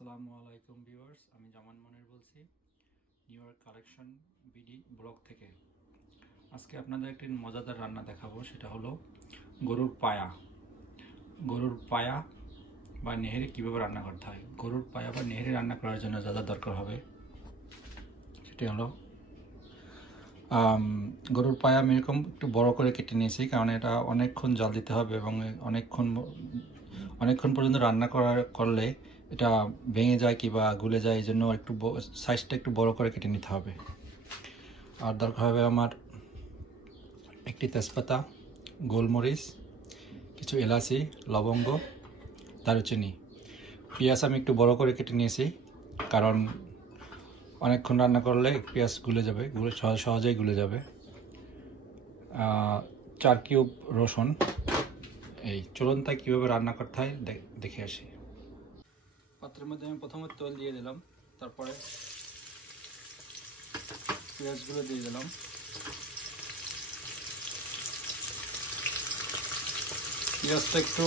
আসসালামু আলাইকুম ভিউয়ার্স, আমি জামান মনির বলছি new York collection BD blog থেকে। আজকে আপনাদের একটি মজাদার রান্না দেখাবো, সেটা হলো গরুর পায়া। গরুর পায়া বা নেহেরি কীভাবে রান্না করতে হয়। গরুর পায়া বা নেহেরি রান্না করার জন্য যা যা দরকার হবে সেটি হলো গরুর পায়া আমি এরকম একটু বড় করে কেটে নিয়েছি, কারণ এটা অনেকক্ষণ জাল দিতে হবে এবং অনেকক্ষণ পর্যন্ত রান্না করলে এটা ভেঙে যায় কিংবা গুলে যায়, এই জন্য একটু সাইজটা একটু বড় করে কেটে নিতে হবে। আর দরকার হবে আমার একটি তেজপাতা, গোলমরিচ, কিছু এলাচি, লবঙ্গ, দারুচিনি। পেঁয়াজ আমি একটু বড় করে কেটে নিয়েছি, কারণ অনেকক্ষণ রান্না করলে পেঁয়াজ গুলে যাবে, সহজেই গুলে যাবে। 4 কিউব রসুন। এই চলুন তাই কীভাবে রান্না করতে হয় দেখে আসি। পাত্রের মধ্যে আমি প্রথমে তেল দিয়ে দিলাম, তারপরে পেঁয়াজগুলো দিয়ে দিলাম। পেঁয়াজটা একটু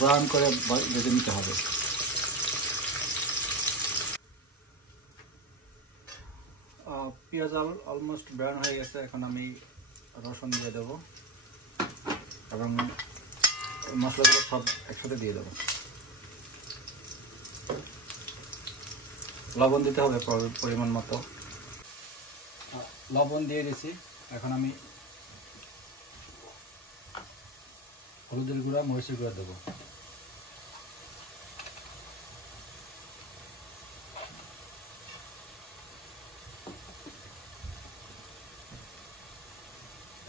ব্রাউন করে ভেজে নিতে হবে। পেঁয়াজ অলমোস্ট ব্রাউন হয়ে গেছে, এখন আমি রসুন দিয়ে দেবো এবং মশলাগুলো সব একসাথে দিয়ে দেবো। লবণ দিতে হবে পরিমাণ মতো। লবণ দিয়ে দিয়েছি, এখন আমি হলুদের গুঁড়া, মরিচের গুঁড়া দেবো।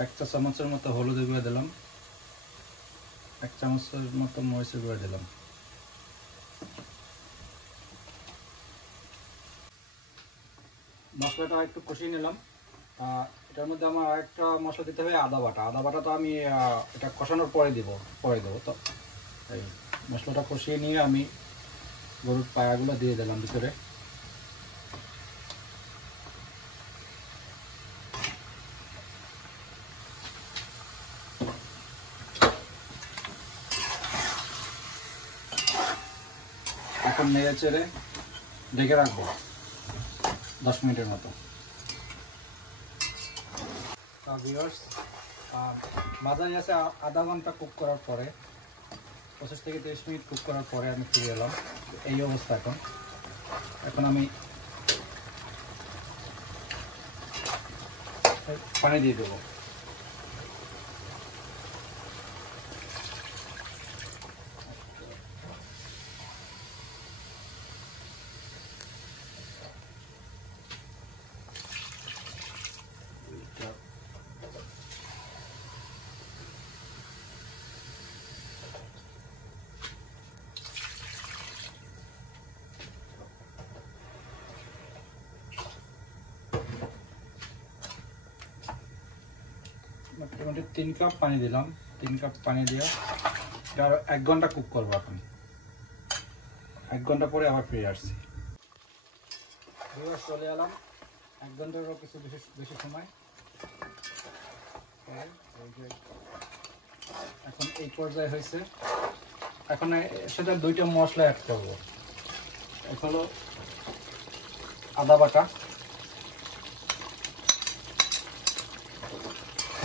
এক চা চামচের মতো হলুদের গুঁড়া দিলাম, 1 চামচের মতো মরিচের গুঁড়া দিলাম। মশলাটা একটু কষিয়ে নিলাম। এটার মধ্যে আমার আরেকটা মশলা দিতে হবে, আদা বাটা। আদা বাটা তো আমি এটা কষানোর পরে দেবো তো। এই মশলাটা কষিয়ে নিয়ে আমি গরুর পায়াগুলো দিয়ে দিলাম ভিতরে। এখন নেড়ে চেড়ে ঢেকে রাখবো 10 মিনিটের মতো। ভিউয়ার্স, মাঝারি আছে আধা ঘন্টা কুক করার পরে, 25 থেকে 30 মিনিট কুক করার পরে আমি ফিরে এলাম। এই অবস্থা এখন আমি পানি দিয়ে দেবো। মোটামুটি 3 কাপ পানি দিলাম। 3 কাপ পানি দিয়ে এটা আরো 1 ঘন্টা কুক করবো। এখন 1 ঘন্টা পরে আবার ফিরে আসছি। চলে এলাম 1 ঘন্টারও কিছু বেশি সময়। এখন এই পর্যায়ে হয়েছে। এখন সেটা 2টা মশলা অ্যাড করবো। এক হলো আদা বাটা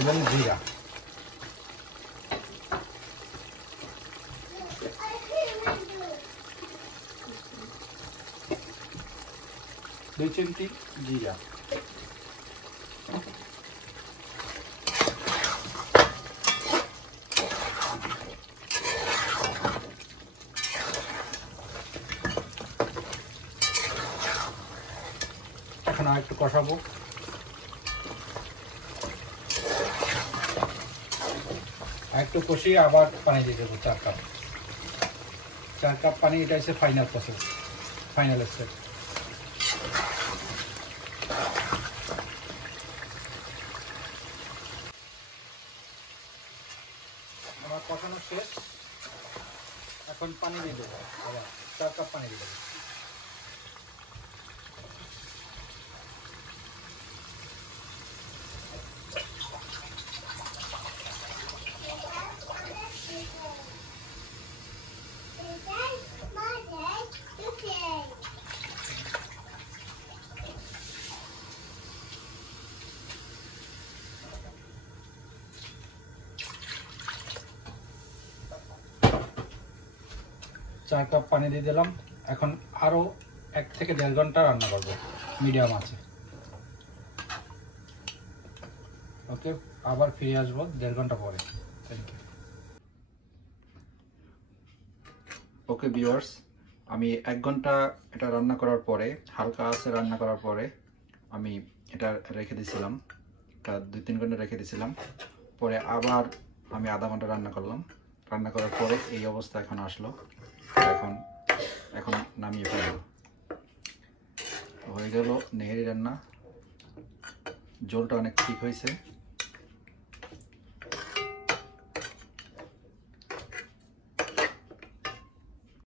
এবং জিরা। দুই চিমটি জিরা। এখন আর একটু কষাবো। একটু কষিয়ে আবার পানি দিয়ে দেবো 4 কাপ। 4 কাপ পানি। এটা হচ্ছে ফাইনাল প্রসেস, ফাইনাল স্টেপ। আমার কষানো শেষ, এখন পানি দিয়ে দেবো। আবার 4 কাপ পানি দিয়ে দেবো। 4 কাপ পানি দিয়ে দিলাম। এখন আরও 1 থেকে 1.5 ঘন্টা রান্না করব মিডিয়াম আছে। ওকে, আবার ফিরে আসবো 1.5 ঘন্টা পরে। Thank you. ওকে ভিউয়ার্স, আমি 1 ঘন্টা এটা রান্না করার পরে, হালকা আঁচে রান্না করার পরে আমি এটা রেখে দিয়েছিলাম, এটা 2-3 ঘন্টা রেখে দিয়েছিলাম। পরে আবার আমি আধা ঘন্টা রান্না করলাম। রান্না করার পরে এই অবস্থা এখন আসলো। এখন নামিয়ে ফেলবো। হয়ে গেল নেহেরি রান্না। ঝোলটা অনেক ঠিক হয়েছে।